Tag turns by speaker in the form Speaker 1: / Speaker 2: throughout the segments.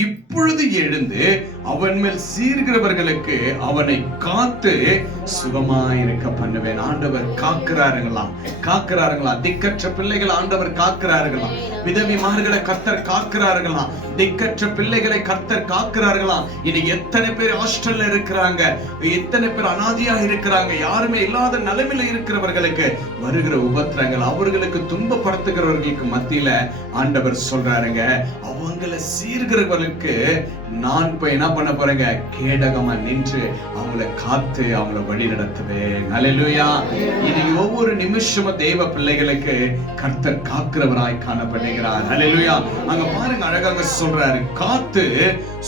Speaker 1: இப்பொழுது எழுந்து அவன் மேல் சீர்கிறவர்களுக்கு அவனை காத்து சுகமாயிருக்க பண்ணுவேன். ஆண்டவர் காக்கிறாருங்களாம். காக்கிறாருங்களாம். திக்கற்ற பிள்ளைகள் ஆண்டவர் காக்கிறாருங்களாம். விதவிமார்களை கர்த்தர் காக்கிறாருங்களாம். திக்கற்ற பிள்ளைகளை கர்த்தர் காக்கிறார்களாம் இன்னைக்கு எத்தனை பேர் ஹாஸ்டல்ல இருக்கிறாங்க? எத்தனை பேர் அனாதியா இருக்கிறாங்க? யாருமே இல்லாத நிலைமையில இருக்கிறவர்களுக்கு வருகிற உபத்திரங்கள் அவர்களுக்கு துன்பப்படுத்துகிறவர்களுக்கு மத்தியில ஆண்டவர் சொல்றாருங்க. அவங்கள அவங்களுக்கு நான் போய் என்ன பண்ண போறேங்க? கேடகமா நின்று அவங்கள காத்து அவங்கள வழி நடத்துவேன். அலையிலுயா இன்னைக்கு ஒவ்வொரு நிமிஷமும் தெய்வ பிள்ளைகளுக்கு கர்த்தர் காக்கிறவராய் காணப்படுகிறார். அலையிலுயா அங்க பாருங்க அழகாக சொல்றாரு. காத்து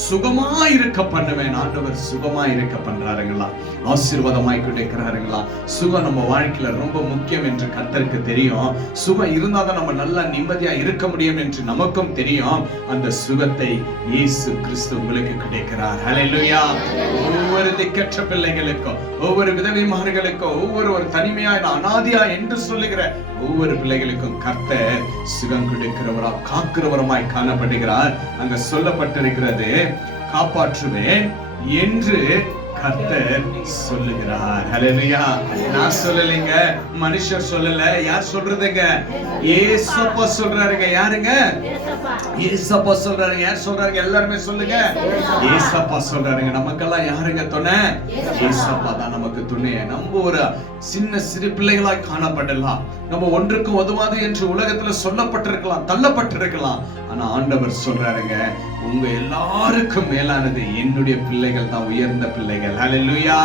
Speaker 1: சுகமா இருக்க பண்ணுவேன். ஆண்டவர் சுகமா இருக்க பண்றாருங்களா? ஆசீர்வாதமாய் கொடுக்கிறாருங்களா? சுகம் நம்ம வாழ்க்கையில ரொம்ப முக்கியம் என்று கர்த்தருக்கு தெரியும். சுகம் இருந்தாதான் நம்ம நல்லா நிம்மதியா இருக்க முடியும் என்று நமக்கும் தெரியும். அந்த சுகத்தை இயேசு கிறிஸ்து உங்களுக்கு கிடைக்கிறார். ஹalleluya ஒவ்வொரு திக்கற்ற பிள்ளைகளுக்கும் ஒவ்வொரு விதவிமார்களுக்கும் ஒவ்வொரு ஒரு தனிமையா அனாதியா என்று சொல்லுகிற ஒவ்வொரு பிள்ளைகளுக்கும் கர்த்தர் சுகம் கொடுக்கிறவரா காக்கிறவரமாய் காணப்படுகிறார். அங்க சொல்லப்பட்டிருக்கிறது காப்பாற்றுவேன் என்று கர்த்தர் சொல்லுகிறார். ஹalleluya நான் சொல்லலைங்க. மனுஷர் சொல்லல. யார் சொல்றதுங்க? ஏசப்பா சொல்றாருங்க. யாருங்க? ஏசப்பா. சொல்றாரு யார் சொல்றாருங்க? எல்லாருமே சொல்லுங்க. ஏசப்பா. சொல்றாருங்க. நமக்கெல்லாம் யாருங்க துணை? ஏசப்பா. தான் நமக்கு துணை. நம்ம ஒரு சின்ன சிறு பிள்ளைகளாய் காணப்படலாம். நம்ம ஒன்றுக்கும் உதவாது என்று உலகத்துல சொல்லப்பட்டிருக்கலாம் தள்ளப்பட்டிருக்கலாம். ஆனா ஆண்டவர் சொல்றாருங்க உங்க எல்லாருக்கும் மேலானது என்னுடைய பிள்ளைகள் தான் உயர்ந்த பிள்ளைகள். ஹalleluya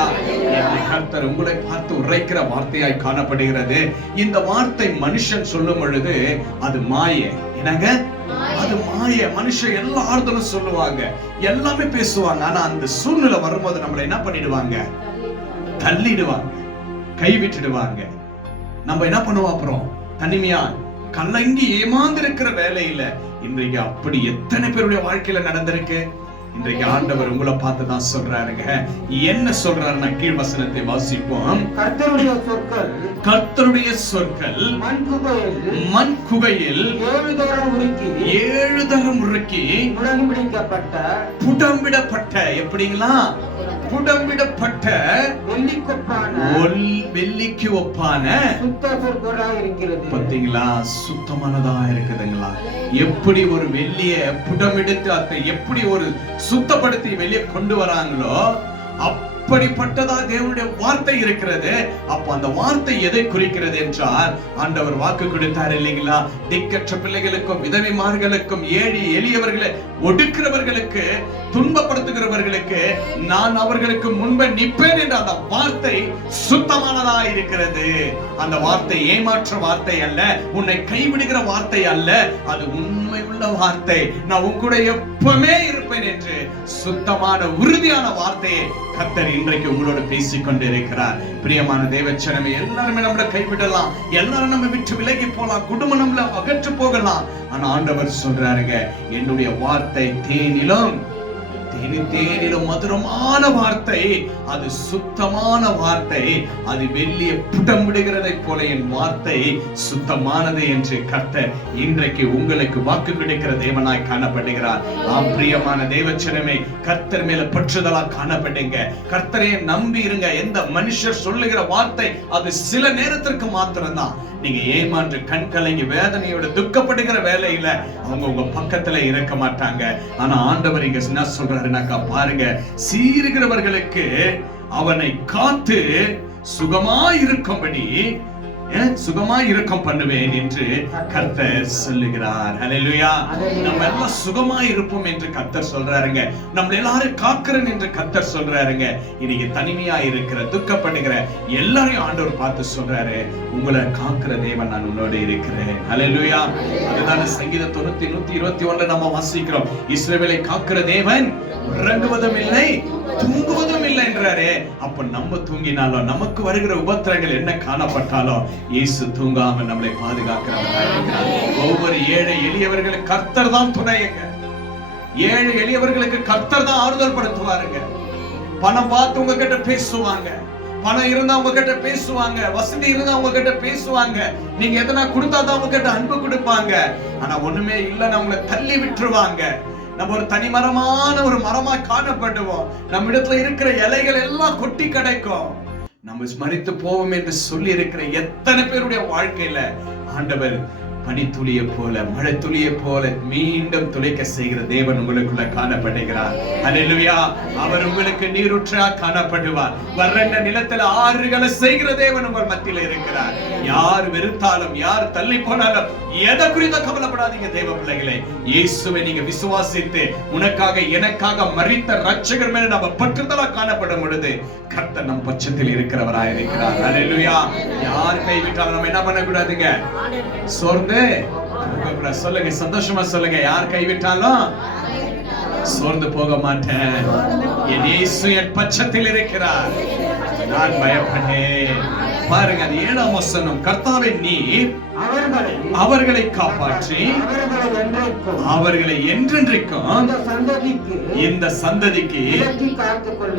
Speaker 1: கர்த்தர் உங்களை பார்த்து உரைக்கிற வார்த்தையாய் காணப்படுகிறது. இந்த வார்த்தை மனுஷன் சொல்லும் பொழுது அது மாய. என்னங்க? அது மாய. மனுஷன் எல்லா ஆறுதலும் சொல்லுவாங்க. எல்லாமே பேசுவாங்க. ஆனா அந்த சூழ்நிலை வரும்போது நம்மளை என்ன பண்ணிடுவாங்க? தள்ளிடுவாங்க. கைவிட்டுடுவாங்க நம்ம என்ன பண்ணுவோம் அப்புறம்? தனிமையா கலங்கி ஏமாந்திருக்கிற வேலையில இன்றைக்கு அப்படி எத்தனை பேருடைய வாழ்க்கையில நடந்திருக்கு? இன்றைக்கு ஆண்டவர் உங்களை பார்த்து தான் சொல்றாருங்க. என்ன சொல்றாருன்னா கீழ் வசனத்தை வாசிப்போம்.
Speaker 2: கர்த்தருடைய சொற்கள்
Speaker 1: கர்த்தருடைய சொற்கள்
Speaker 2: மண் குகையில்
Speaker 1: மண் குகையில்
Speaker 2: ஏழு தரம் உருக்கி
Speaker 1: ஏழு தரம் உருக்கி புடம்பிடப்பட்ட எப்படிங்களா? புடம்பிடப்பட்ட வெள்ளிக்கு ஒப்பான
Speaker 2: சுத்த சொற்களாக இருக்கிறது
Speaker 1: பாத்தீங்களா? சுத்தமானதா இருக்குதுங்களா? எப்படி ஒரு வெள்ளிய புடமெடுத்து அதை எப்படி ஒரு சுத்தப்படுத்தி வெளியே கொண்டு வராங்களோ அப்படிப்பட்டதா தேவனுடைய வார்த்தை இருக்கிறது. அப்ப அந்த வார்த்தை எதை குறிக்கிறது என்றால் ஆண்டவர் வாக்கு கொடுத்தார் இல்லைங்களா? திக்கற்ற பிள்ளைகளுக்கும் விதவிமார்களுக்கும் ஏழி எளியவர்களை ஒடுக்கிறவர்களுக்கு துன்பப்படுத்துகிறவர்களுக்கு நான் அவர்களுக்கு முன்பு நிற்பேன் என்ற அந்த வார்த்தை சுத்தமானதா இருக்கிறது. அந்த வார்த்தை ஏமாற்ற வார்த்தை அல்ல உன்னை கைவிடுகிற வார்த்தை அல்ல அது உண்மை உள்ள வார்த்தை. நான் உன் கூட எப்பவுமே இருப்பேன் என்று சுத்தமான உறுதியான வார்த்தையை கத்தர் இன்றைக்கு உங்களோட பேசிக் கொண்டிருக்கிறார். பிரியமான தேவச்சனமே எல்லாருமே நம்மள கைவிடலாம். எல்லாரும் நம்ம விட்டு விலகி போகலாம். குடும்பம் நம்மள அகற்று போகலாம். ஆனா ஆண்டவர் சொல்றாருங்க என்னுடைய வார்த்தை தேனிலும் தேனிலும் மதுரமான வார்த்தை அது சுத்தமான வார்த்தை அது வெள்ளிய புட்டம் விடுகிறதை போல என் வார்த்தை சுத்தமானது என்று கர்த்தர் இன்றைக்கு உங்களுக்கு வாக்கு கிடைக்கிற தேவனாய் காணப்படுகிறார். ஆம் பிரியமான தேவச்சனமே கர்த்தர் மேல பற்றுதலா காணப்படுங்க. கர்த்தரையே நம்பி இருங்க. எந்த மனுஷர் சொல்லுகிற வார்த்தை அது சில நேரத்திற்கு மாத்திரம்தான். நீங்க ஏமாற்று கண் கலங்கி வேதனையோட துக்கப்படுகிற வேலையில அவங்க உங்க பக்கத்துல இருக்க மாட்டாங்க. ஆனா ஆண்டவர் இங்க என்ன சொல்றாருனாக்கா பாருங்க. சீருகிறவர்களுக்கு அவனை காத்து சுகமாய் இருக்கும்படி ஏன், சுகமாய் இருக்கம் பண்ணுவேன் என்று கர்த்தர் சொல்லுகிறார். ஹalleluya நம்ம எல்லாம் சுகமாய் இருப்போம் என்று கர்த்தர் சொல்றாருங்க. நம்ம எல்லாரும் காக்கிறேன் என்று கர்த்தர் சொல்றாருங்க. இன்னைக்கு தனிமையா இருக்கிற துக்கப்படுகிற எல்லாரையும் ஆண்டவர் பார்த்து சொல்றாரு. உங்களை காக்கிற தேவன் நான் உன்னோட இருக்கிறேன். ஹalleluya அதுதான சங்கீத தொண்ணூத்தி நூத்தி இருபத்தி ஒண்ணு நம்ம வாசிக்கிறோம். இஸ்ரவேலை காக்கிற தேவன் உறங்குவதும் இல்லை தூங்குவதும் இல்லை என்றாரே. அப்ப நம்ம தூங்கினாலும் நமக்கு வருகிற உபத்திரங்கள் என்ன காணப்பட்டாலும் இயேசு தூங்காம நம்மளை பாதுகாக்கிறவராக ஒவ்வொரு ஏழை எளியவர்களுக்கு கர்த்தர் தான் துணையங்க ஏழை எளியவர்களுக்கு கர்த்தர் தான் ஆறுதல் படுத்துவாருங்க பணம் பார்த்து உங்ககிட்ட பேசுவாங்க. பணம் இருந்தா உங்ககிட்ட பேசுவாங்க. வசதி இருந்தா உங்ககிட்ட பேசுவாங்க. நீங்க எதனா கொடுத்தா தான் அன்பு கொடுப்பாங்க. ஆனா ஒண்ணுமே இல்லைன்னா உங்களை தள்ளி விட்டுருவாங்க. நம்ம ஒரு தனிமரமான ஒரு மரமா காணப்படுவோம். நம்ம இடத்துல இருக்கிற இலைகள் எல்லாம் கொட்டி கிடைக்கும். நம்ம ஸ்மரித்து போவோம் என்று சொல்லி இருக்கிற எத்தனை பேருடைய வாழ்க்கையில? ஆண்டவர் பனித்துளியை போல மழை துளியை போல மீண்டும் துளைக்க செய்கிற தேவன் உங்களுக்குள்ள காணப்படுகிறார். அல்லேலூயா அவர் உங்களுக்கு நீருற்றா காணப்படுவார். வறண்ட நிலத்துல ஆறுகளை செய்கிற தேவன் உங்கள் மத்தியில இருக்கிறார். யார் வெறுத்தாலும் யார் தள்ளி போனாலும் எதை குறித்த கவலைப்படாதீங்க தேவ பிள்ளைகளே. இயேசுவை நீங்க விசுவாசித்து உனக்காக எனக்காக மறித்த ரட்சகர் மேல நம்ம பற்றுதலா காணப்படும் பொழுது கர்த்த நம் பட்சத்தில் இருக்கிறவராயிருக்கிறார். இருக்கிறார் யார் கைவிட்டாலும் நம்ம என்ன பண்ணக்கூடாதுங்க? சோர்ந்து போகக்கூடாது. சொல்லுங்க சந்தோஷமா சொல்லுங்க. யார் கைவிட்டாலும் சோர்ந்து போக மாட்டேன். என் இயேசு என் பட்சத்தில் இருக்கிறார். நான் பயப்பட்டேன் பாருங்க அது ஏழாம் வசனம். கர்த்தாவே நீர்
Speaker 2: அவர்களை
Speaker 1: அவர்களை காப்பாற்றி
Speaker 2: அவர்களை
Speaker 1: என்றென்றைக்கும் இந்த சந்ததிக்கு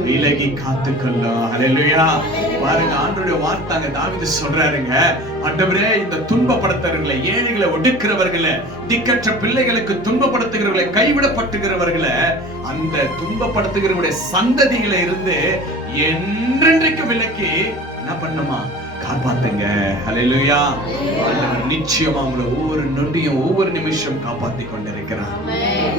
Speaker 1: விலகி காத்துக்கொள்ளும். ஹalleluya. பாருங்க ஆண்டவருடைய வார்த்தாங்க தாவீது சொல்றாருங்க. ஆண்டவரே இந்த துன்பப்படுத்துறவர்களை ஏழைகளை ஒடுக்கிறவர்களை திக்கற்ற பிள்ளைகளுக்கு துன்பப்படுத்துகிறவர்களை கைவிடப்பட்டுகிறவர்களை அந்த துன்பப்படுத்துகிறவருடைய சந்ததியில இருந்து என்றென்றைக்கு விலக்கி என்ன பண்ணுமா? காப்பாத்துங்க. ஆண்டவர் நிச்சயமா உங்களை ஒவ்வொரு நொடியும் ஒவ்வொரு நிமிஷம் காப்பாத்தி கொண்டிருக்கிறார்.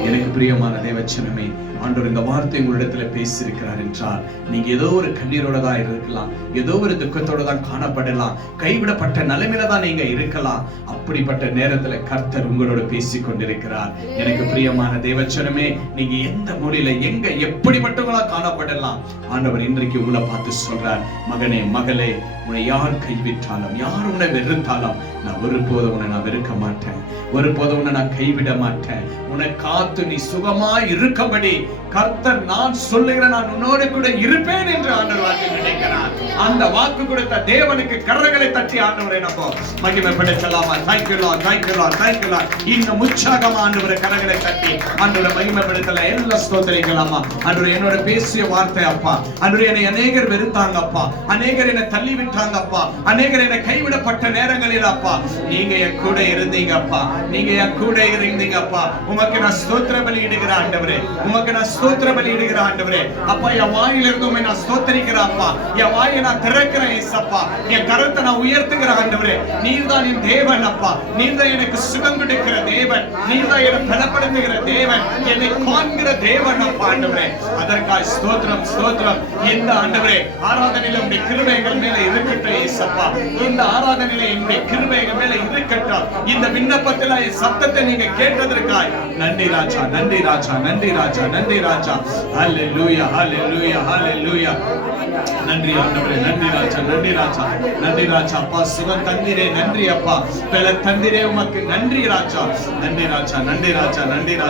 Speaker 1: எனக்கு பிரியமான தேவச்சனமே ஆண்டவர் இந்த வார்த்தை உங்களிடத்துல பேசியிருக்கிறார் என்றால் நீங்க ஏதோ ஒரு கண்ணீரோட தான் இருக்கலாம் ஏதோ ஒரு துக்கத்தோட தான் காணப்படலாம் கைவிடப்பட்ட நிலைமையில தான் நீங்க இருக்கலாம். அப்படிப்பட்ட நேரத்துல கர்த்தர் உங்களோட பேசி கொண்டிருக்கிறார். எனக்கு பிரியமான தேவச்சனமே நீங்க எந்த மொழியில எங்க எப்படிப்பட்டவங்களா காணப்படலாம் ஆண்டவர் இன்றைக்கு உங்களை பார்த்து சொல்றார் மகனே மகளே உன்னை யார் கைவிட்டாலும் யார் உன்னை வெறுத்தாலும் நான் ஒருபோதும் உன்னை நான் வெறுக்க மாட்டேன். ஒருபோதும் உன்னை நான் கைவிட மாட்டேன். உன்னை காத்து நீ சுகமாய் இருக்கும்படி கர்த்தர் நான் சொல்லுகிற நான் உன்னோடு கூட இருப்பேன் என்று ஆண்டவர் வாக்கு நினைக்கிறார். அந்த வாக்கு கொடுத்த தேவனுக்கு கரங்களை தட்டி ஆண்டவரை நம்ம மகிமைப்படுத்தலாமா? தேங்க்யூலா தேங்க்யூலா தேங்க்யூலா இன்னும் உற்சாகமா ஆண்டவரை கரங்களை தட்டி ஆண்டவரை மகிமைப்படுத்தல. எல்லா ஸ்தோத்திரிக்கலாமா அன்று என்னோட பேசிய வார்த்தை அப்பா. அன்று என்னை அநேகர் வெறுத்தாங்க அப்பா. அநேகர் என்னை தள்ளி விட்டாங்க அப்பா. அநேகர் என கைவிடப்பட்ட நேரங்களில் அப்பா. நீங்க என் கூட இருந்தீங்க அப்பா. நீங்க என் கூட இருந்தீங்க அப்பா. உமக்கு நான் ஸ்தோத்திர பலியிடுகிற இடுகிற ஆண்டவரே. உமக்கு நான் ஸ்தோத்திர பலியிடுகிற இடுகிற ஆண்டவரே. அப்பா என் வாயில இருந்து நான் ஸ்தோத்தரிக்கிறேன் அப்பா. என் வாயை நான் திறக்கிறேன் ஏசப்பா. என் கருத்தை நான் உயர்த்துகிற ஆண்டவரே. நீர்தான் என் தேவன் அப்பா. நீர்தான் எனக்கு சுகம் கொடுக்கிற தேவன். நீர்தான் என்னை பலப்படுத்துகிற தேவன். என்னை காண்கிற தேவன் அப்பா ஆண்டவரே. அதற்காய் ஸ்தோத்திரம் ஸ்தோத்திரம். இந்த ஆண்டவரே ஆராதனையில் உடைய கிருபைகள் மேல இருக்கட்டும். ஏசப்பா இந்த ஆராதனையில என்னுடைய எங்க மேல இருக்கட்டும். இந்த விண்ணப்பத்துல என் சத்தத்தை நீங்க கேட்டதற்காய் நன்றி ராஜா நன்றி ராஜா நன்றி ராஜா நன்றி ராஜா. ஹalleluya ஹalleluya ஹalleluya நன்றி ஆண்டவரே நன்றி ராஜா நன்றி ராஜா நன்றி ராஜா. அப்பா சுகம் தந்திரே நன்றி அப்பா. பல தந்திரே உமக்கு நன்றி ராஜா. நன்றி ராஜா நன்றி ராஜா நன்றி ராஜா.